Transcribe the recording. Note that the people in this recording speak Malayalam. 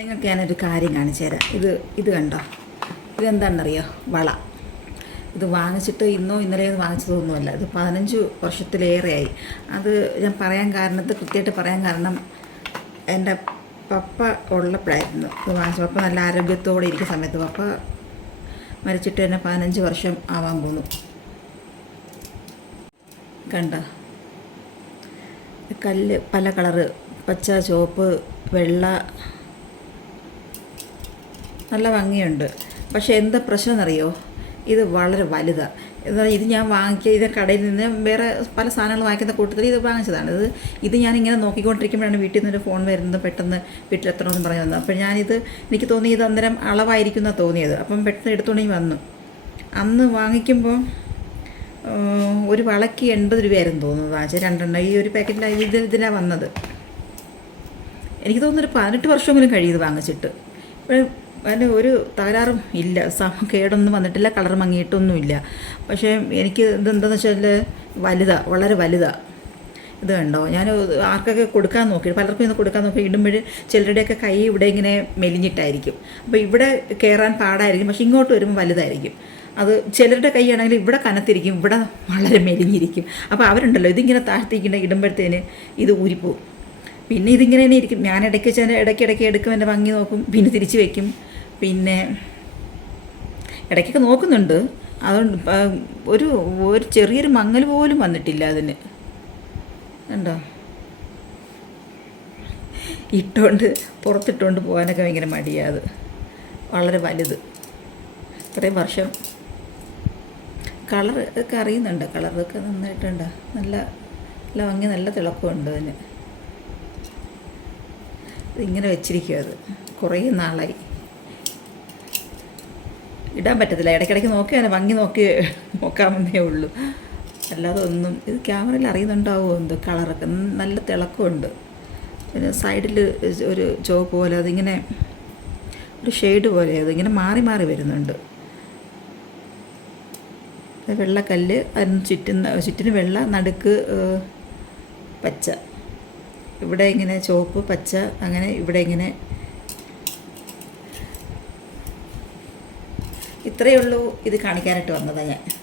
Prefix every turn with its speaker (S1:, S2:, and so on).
S1: നിങ്ങൾക്ക് ഞാനൊരു കാര്യം കാണിച്ചു തരാം. ഇത് ഇത് കണ്ടോ? ഇതെന്താണെന്നറിയോ? വള. ഇത് വാങ്ങിച്ചിട്ട് ഇന്നോ ഇന്നലെയോ വാങ്ങിച്ചതൊന്നുമല്ല. ഇത് പതിനഞ്ച് വർഷത്തിലേറെയായി. അത് ഞാൻ പറയാൻ കാരണത്ത് കൃത്യമായിട്ട് പറയാൻ കാരണം എന്റെ പപ്പ ഉള്ളപ്പോഴായിരുന്നു. ഇത് വാങ്ങിച്ചു പപ്പ നല്ല ആരോഗ്യത്തോടെ ഇരിക്കുന്ന സമയത്ത് പപ്പ മരിച്ചിട്ട് തന്നെ പതിനഞ്ച് വർഷം ആവാൻ പോന്നു. കണ്ട? കല്ല് പല കളറ്. പച്ച ചുവപ്പ് വെള്ള നല്ല ഭംഗിയുണ്ട്. പക്ഷേ എന്താ പ്രശ്നം എന്നറിയോ ഇത് വളരെ വലുതാണ് എന്താ ഇത് ഞാൻ വാങ്ങിക്കുക ഇത് കടയിൽ നിന്ന് വേറെ പല സാധനങ്ങൾ വാങ്ങിക്കുന്ന കൂട്ടത്തിൽ ഇത് വാങ്ങിച്ചതാണ്. ഇത് ഇത് ഞാൻ ഇങ്ങനെ നോക്കിക്കൊണ്ടിരിക്കുമ്പോഴാണ് വീട്ടിൽ നിന്നൊരു ഫോൺ വരുന്നത് പെട്ടെന്ന് വീട്ടിൽ വീട്ടിലെത്തണമെന്ന് പറഞ്ഞു വന്നത്. അപ്പോൾ ഞാനിത് എനിക്ക് തോന്നി ഇത് അന്നേരം അളവായിരിക്കും എന്നാണ് തോന്നിയത്. അപ്പം പെട്ടെന്ന് എടുത്തുകൊണ്ടെങ്കിൽ വന്നു. അന്ന് വാങ്ങിക്കുമ്പോൾ ഒരു വളയ്ക്ക് എൺപത് രൂപയായിരുന്നു തോന്നുന്നത്. വാങ്ങിച്ചത് രണ്ടെണ്ണം. ഈ ഒരു പാക്കറ്റിലായി ഇത് ഇതിലാണ് വന്നത്. എനിക്ക് തോന്നുന്നൊരു പതിനെട്ട് വർഷമെങ്കിലും ഇത് വാങ്ങിച്ചിട്ട്. അതിന് ഒരു തകരാറും ഇല്ല. കേടൊന്നും വന്നിട്ടില്ല കളർ മങ്ങിയിട്ടൊന്നുമില്ല. പക്ഷേ എനിക്ക് ഇതെന്താണെന്ന് വെച്ചാൽ വലുതാണ് വളരെ വലുതാ. ഇത് കണ്ടോ? ഞാൻ ആർക്കൊക്കെ കൊടുക്കാൻ നോക്കി പലർക്കും ഇന്ന് കൊടുക്കാൻ നോക്കി ഇടുമ്പോൾ ചിലരുടെയൊക്കെ കൈ ഇവിടെ ഇങ്ങനെ മെലിഞ്ഞിട്ടായിരിക്കും. അപ്പോൾ ഇവിടെ കയറാൻ പാടായിരിക്കും പക്ഷെ ഇങ്ങോട്ട് വരുമ്പോൾ വലുതായിരിക്കും. അത് ചിലരുടെ കൈയാണെങ്കിൽ ഇവിടെ കനത്തിരിക്കും ഇവിടെ വളരെ മെലിഞ്ഞിരിക്കും. അപ്പോൾ അവരുണ്ടല്ലോ ഇതിങ്ങനെ താഴ്ത്തിക്കുന്ന ഇടുമ്പോഴത്തേന് ഇത് ഊരിപ്പോവും. പിന്നെ ഇതിങ്ങനെ തന്നെ ഇരിക്കും. ഞാൻ ഇടയ്ക്ക് വെച്ചാൽ ഇടയ്ക്കിടയ്ക്ക് എടുക്കും എന്റെ ഭംഗി നോക്കും പിന്നെ തിരിച്ച് വെക്കും. പിന്നെ ഇടയ്ക്കൊക്കെ നോക്കുന്നുണ്ട്. അതുകൊണ്ട് ഒരു ഒരു ചെറിയൊരു മങ്ങൽ പോലും വന്നിട്ടില്ല അതിന്. ഉണ്ടോ ഇട്ടുകൊണ്ട് പുറത്തിട്ടുകൊണ്ട് പോകാനൊക്കെ ഭയങ്കര മടിയാത് വളരെ വലുത്. ഇത്രയും വർഷം. കളർ ഒക്കെ അറിയുന്നുണ്ട്. കളറൊക്കെ നന്നായിട്ടുണ്ട്? നല്ല നല്ല ഭംഗി നല്ല തിളക്കമുണ്ട് അതിന്. ഇങ്ങനെ വെച്ചിരിക്കുക അത്. കുറേ നാളായി. ഇടാൻ പറ്റത്തില്ല. ഇടയ്ക്കിടയ്ക്ക് നോക്കിയാൽ ഭംഗി നോക്കി നോക്കാമെന്നേ ഉള്ളൂ. അല്ലാതെ ഒന്നും ഇത് ക്യാമറയിൽ അറിയുന്നുണ്ടാവുമോ എന്തോ കളറൊക്കെ. നല്ല തിളക്കമുണ്ട്. പിന്നെ സൈഡിൽ ഒരു ചോപ്പ് പോലെ അതിങ്ങനെ ഒരു ഷെയ്ഡ് പോലെ അതിങ്ങനെ മാറി മാറി വരുന്നുണ്ട്. വെള്ളക്കല്ല് അതിന് ചുറ്റുന്ന ചുറ്റിന് വെള്ള നടുക്ക് പച്ച. ഇവിടെ ഇങ്ങനെ ചുവപ്പ് പച്ച അങ്ങനെ ഇവിടെ ഇങ്ങനെ ഇത്രയേ ഉള്ളൂ. ഇത് കാണിക്കാനായിട്ട് വന്നതാണ് ഞാൻ.